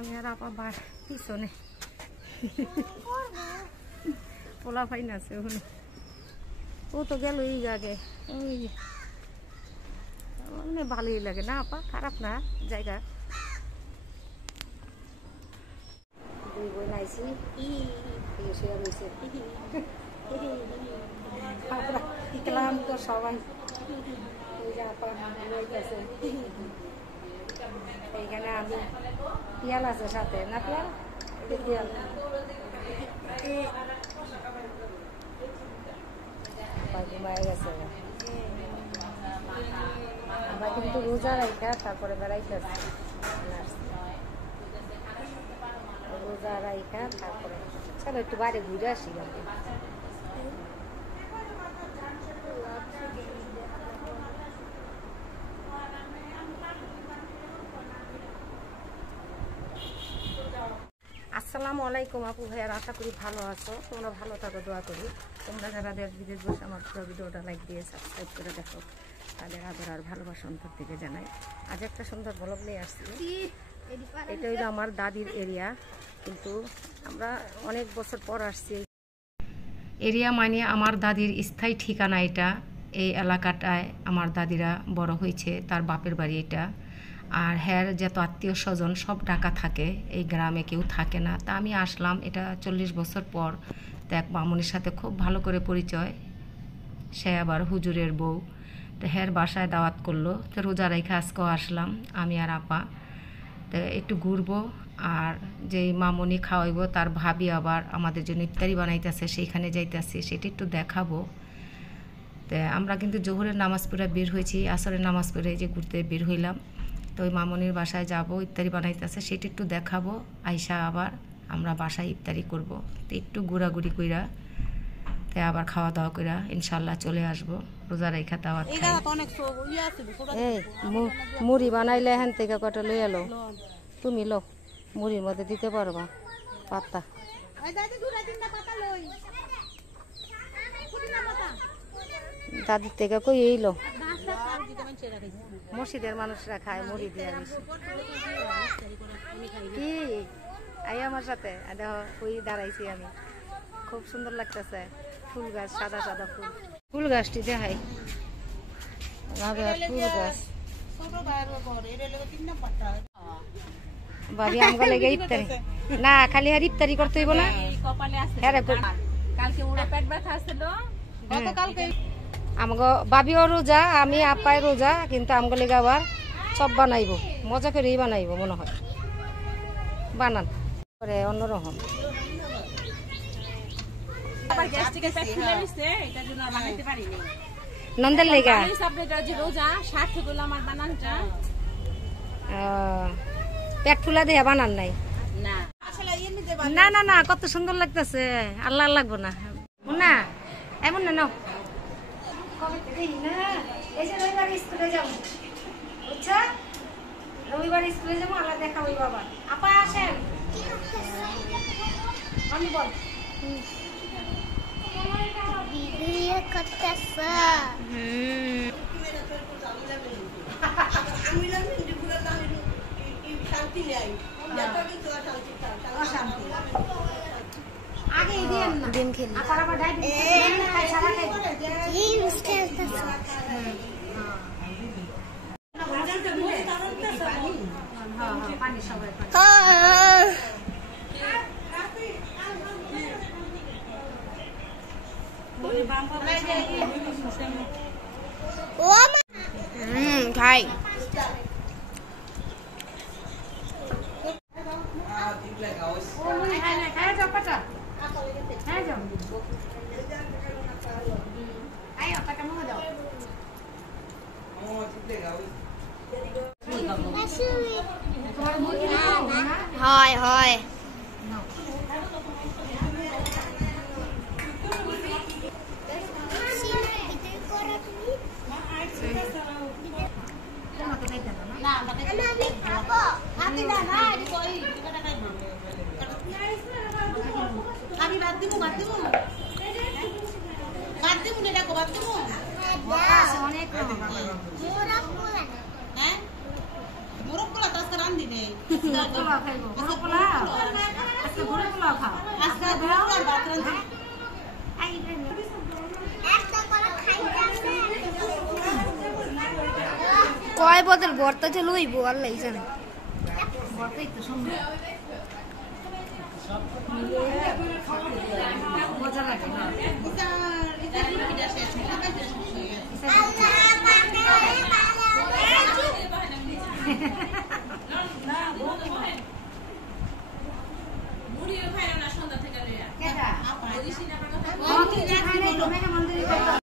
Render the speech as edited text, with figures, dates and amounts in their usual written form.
আমি আর আপা পিছনে পোলা ফাইন আছে ওখানে। ও তো গেল এই আগে। ওই মানে ভালোই লাগে না আপা, খারাপ না জায়গা। দুই বই নাইছি ক্লান্ত সবাই। এইখানে আমি পিয়াল আছে সাথে না, পিয়াল পিয়াল ঘুমায় গেছে। আমরা কিন্তু রোজা রাইখা তারপরে বেড়াইতেছি, রোজা রাইখা তারপরে চলো একটু বাইরে ঘুরে আসি। আসসালামু আলাইকুম আপু ভাইয়ার, আশা করি ভালো আছো। তোমরা ভালো থাকো, দোয়া করি। তোমরা যারা দেশ বিদেশ বসে আমার ভিডিওটা লাইক দিয়ে সাবস্ক্রাইব করে দেখো, তাদের আদর আর ভালোবাসা অন্তর থেকে জানাই। আজ একটা সুন্দর ব্লগ নিয়ে আসছি। এটা হইলো আমার দাদির এরিয়া, কিন্তু আমরা অনেক বছর পর আসছি। এরিয়া মানে আমার দাদির স্থায়ী ঠিকানা এটা। এই এলাকাটায় আমার দাদিরা বড় হয়েছে, তার বাপের বাড়ি এটা। আর হ্যার যত আত্মীয় স্বজন সব ঢাকা থাকে, এই গ্রামে কেউ থাকে না। তা আমি আসলাম এটা 40 বছর পর। তো এক মামুনির সাথে খুব ভালো করে পরিচয়, সে আবার হুজুরের বউ। তো হ্যার বাসায় দাওয়াত করলো, তো রোজা রেখে আজকেও আসলাম আমি আর আপা। তো একটু ঘুরবো, আর যেই মামুনি খাওয়াইব তার ভাবি আবার আমাদের জন্য ইফতারি বানাইতেছে, সেইখানে যাইতেছি, সেটা একটু দেখাবো। তো আমরা কিন্তু জোহরের নামাজ পড়ে বের হয়েছি, আসরের নামাজ পড়ে যে ঘুরতে বের হইলাম। তো ওই মামনির বাসায় যাব, ইফতারি বানাইতেছে, সেটা একটু দেখাবো। আইসা আবার আমরা বাসায় ইফতারি করব। তো একটু ঘোরাঘুরি কইরা তাই আবার খাওয়া দাওয়া কইরা ইনশাল্লাহ চলে আসবো। রোজা রেখা দাওয়াত এই মুড়ি বানাইলে এখান থেকে কটা লই এলো, তুমি লো মুড়ির মধ্যে দিতে পারবা পাতা। দাদির থেকে কই এইলো, মসজিদের মানুষরা খায় মুড়ি দিয়ে। কি আই আমার সাথে দেখো, ওই দাঁড়াইছি আমি, খুব সুন্দর লাগতেছে। ফুল গাছ, সাদা সাদা ফুল, ফুল গাছটি দেখাই। ফুল গাছ ভাবি আমগা লেগে ইফতারি না, খালি আর ইফতারি করতে হইব না। আমগো বাবিও রোজা, আমি আপাই রোজা, কিন্তু আমগো লেগে আবার সব বানাইব, মজা করেই বানাইব মনে হয়। বানান করে অন্যরকম। নন্দের লেগা পেট ফুলা দিয়ে বানান নাই না না না, কত সুন্দর লাগতেছে। আল্লাহ লাগবো না না এমন না, রবিবার স্কুলে যাবো, আল্লাহ দেখা ওই বাবা। আপা আসেন, আমি বল দিন খেলি পানি সবাই খাই। হয় হয় আমি বাদ দিব অনেক হ্যাঁ মোরগ গুলা পোলাও খাইবো গরু পোলাও আজকে গরু পোলাও খাও আজকে দাও কয় বদল ভর্তা যে লইব আল্লাহ জানে ভর্তা একটু সুন্দর মজা লাগে না মন্দিরে